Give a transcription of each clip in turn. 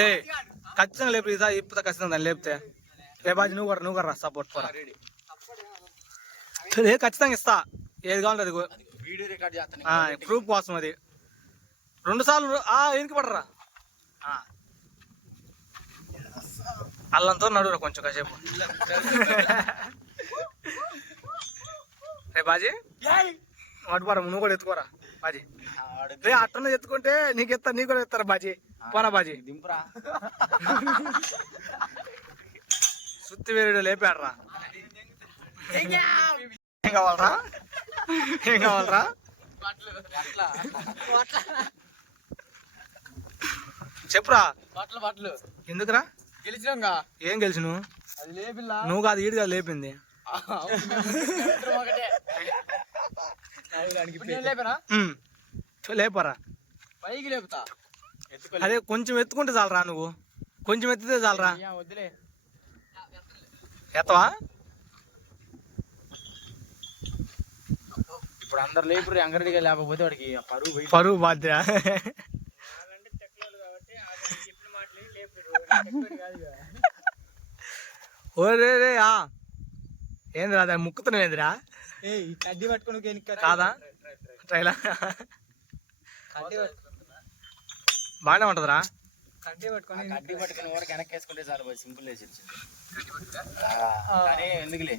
ఏ ఖచ్చితంగా లేపు ఇదా ఇప్పుతా ఖచ్చితంగా దాన్ని లేపితే రేపాజీ నువ్వు కూడా రా సపోర్ట్ కూడా ఖచ్చితంగా ఇస్తా ఏది కావాలంటే అది వీడియో రికార్డ్ చేస్తాను ప్రూఫ్ కోసం అది 2 సార్లు వెనక్కి పడరా అల్లంతో నడురా కొంచెం కాసేపు రే బాజీ అటుపరా నువ్వు కూడా ఎత్తుకోరా బాజీ రే అట్టనే ఎత్తుకుంటే నీకు కూడా ఎత్తారా బాజీ పోరా బాజీ దింపురా సుత్తి వేరుడు లేపాడరా ఏం కావాలరా చెప్పురా బట్టలు ఎందుకురా గెలిచినాంగా ఏం గెలిచిను అది లేపిల్లా నువ్వు కాదు ఈడు కాదు లేపింది లేపరా పైకి లేపుతా అదే కొంచెం ఎత్తుకుంటే చాలరా నువ్వు కొంచెం ఎత్తితే చాలరా వద్దులే ఎత్తవా ఇప్పుడు అందరు లేపురు అంగడిగా లేకపోతే వాడికి పరువు బాధ్య ఓరే ఏందిరా దాన్ని ముక్కుతున్నావేందిరా కడ్డీ పట్టుకుని కాదా ట్రైలా బాగానే ఉంటదిరా కడ్డీ పట్టుకుని వరకు వెనక్కి వేసుకుంటే చాలు సింపుల్ వేసి ఎందుకులే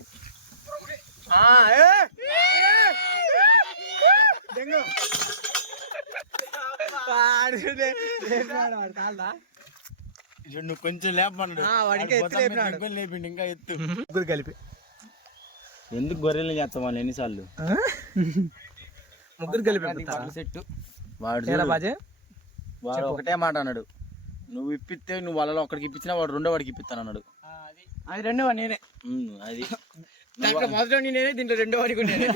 నువ్వు కొంచెం లేపమన్నాడు లేపిండి ఇంకా ఎత్తు ముగ్గురు కలిపి ఎందుకు గొర్రెలు చేస్తాం వాళ్ళు ఎన్నిసార్లు ముగ్గురు కలిపి సెట్ వాడు ఒకటే మాట అన్నాడు నువ్వు ఇప్పిస్తే నువ్వు వాళ్ళలో ఒకడికి ఇప్పించినా వాడు రెండో వాడికి ఇప్పిస్తాను అన్నాడు అది రెండో వాడు నేనే అది మొదటి నేనే దీంట్లో రెండో వాడికి నేనే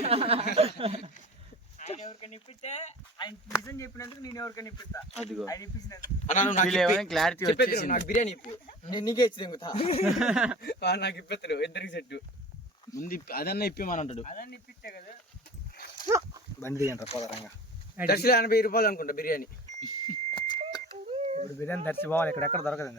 ఎవరికైనా ఇప్పిస్తే ఆయన నిజం చెప్పినందుకు నేను ఎవరికైనా ఇప్పిస్తా క్లారిటీ నాకు బిర్యానీ ఇప్పు నేను నీకే ఇచ్చి దింగుతా వాడు నాకు ఇప్పిస్తాడు ఇద్దరికి సెట్ ముందు అదన్నా ఇప్పిమని అంటాడు అదన్నా ఇప్పిస్తే కదా బండి తీయండి పోదరంగా దర్శనం 80 రూపాయలు అనుకుంటా బిర్యానీ ఇప్పుడు బిర్యానీ దర్శి పోవాలి ఎక్కడ దొరకదు